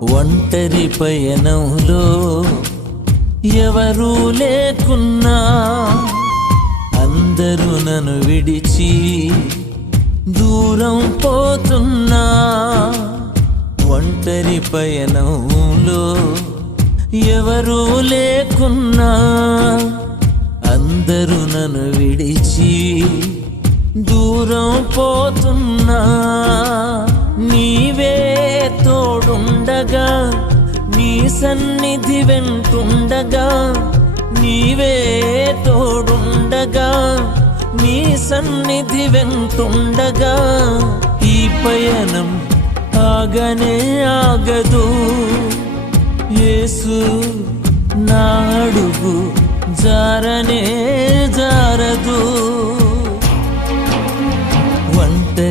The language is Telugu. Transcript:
ఒంటరి పయనంలో ఎవరూ లేకున్నా, అందరూ నన్ను విడిచి దూరం పోతున్నా. ఒంటరి పయనంలో ఎవరూ లేకున్నా, అందరూ నన్ను విడిచి దూరం పోతున్నా. నీవే తోడుండగా, నీ సన్నిధి వెంటుండగా, నీవే తోడుండగా, నీ సన్నిధి వెంటుండగా, ఈ పయనం ఆగనే ఆగదు. యేసు నా అడుగు జారనే జారదు.